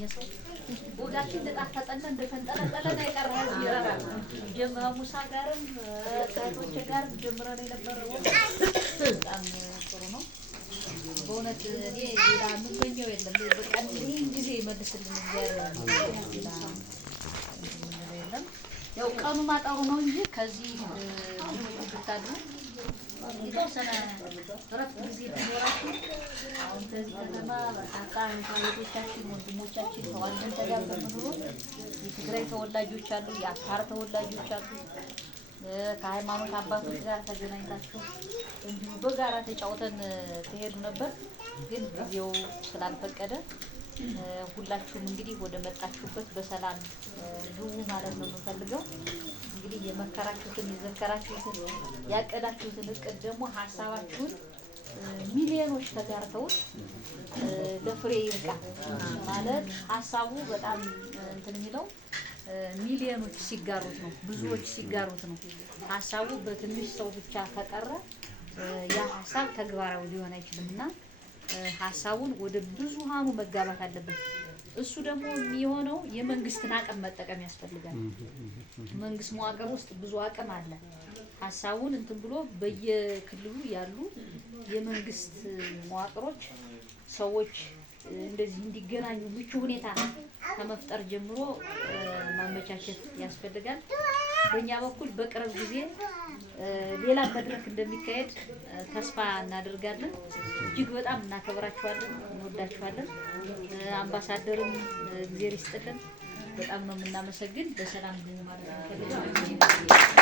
ያገኘ ሰው ወጋችን ተጣጣጣና እንደፈንጠለጠለ ነው የቀረው ይራራል ጀመረ ሙሳ ጋርም ከቶች ጋር ጀምረን የነበረው በጣም ጥሩ ነው በእውነት እኔ ሌላ ምንገኘው የለም በቃ ይሄን ጊዜ መልስልን እግዚአብሔር የለም ያው ቀኑ ማጣሩ ነው እንጂ ከዚህ ብታድሩ የተወሰነ ረፍት ጊዜ ቢኖራችሁ አሁን ከዚህ ከተማ በርካታ እህቶቻችን ወንድሞቻችን ተዋልደን ተጋብተን የምንኖር የትግራይ ተወላጆች አሉ የአፋር ተወላጆች አሉ ከሃይማኖት አባቶች ጋር ተገናኝታችሁ እንዲሁ በጋራ ተጫውተን ተሄዱ ነበር ግን ጊዜው ስላልፈቀደ ሁላችሁም እንግዲህ ወደ መጣችሁበት በሰላም ግቡ ማለት ነው የምፈልገው እንግዲህ የመከራችሁትን የዘከራችሁትን ያቀዳችሁትን እቅድ ደግሞ ሐሳባችሁን ሚሊዮኖች ተጋርተውት ለፍሬ ይብቃ ማለት ሐሳቡ በጣም እንትን የሚለው ሚሊዮኖች ሲጋሩት ነው ብዙዎች ሲጋሩት ነው ሐሳቡ በትንሽ ሰው ብቻ ከቀረ ያ ሐሳብ ተግባራዊ ሊሆን አይችልምና ሐሳቡን ወደ ብዙሃኑ መጋባት አለበት እሱ ደግሞ የሚሆነው የመንግስትን አቅም መጠቀም ያስፈልጋል መንግስት መዋቅር ውስጥ ብዙ አቅም አለ ሐሳቡን እንትን ብሎ በየክልሉ ያሉ የመንግስት መዋቅሮች ሰዎች እንደዚህ እንዲገናኙ ምቹ ሁኔታ ከመፍጠር ጀምሮ ማመቻቸት ያስፈልጋል በእኛ በኩል በቅርብ ጊዜ ሌላ መድረክ እንደሚካሄድ ተስፋ እናደርጋለን እጅግ በጣም እናከብራችኋለን እንወዳችኋለን አምባሳደርም እግዚአብሔር ይስጥልን በጣም ነው የምናመሰግን በሰላም ማለት ነው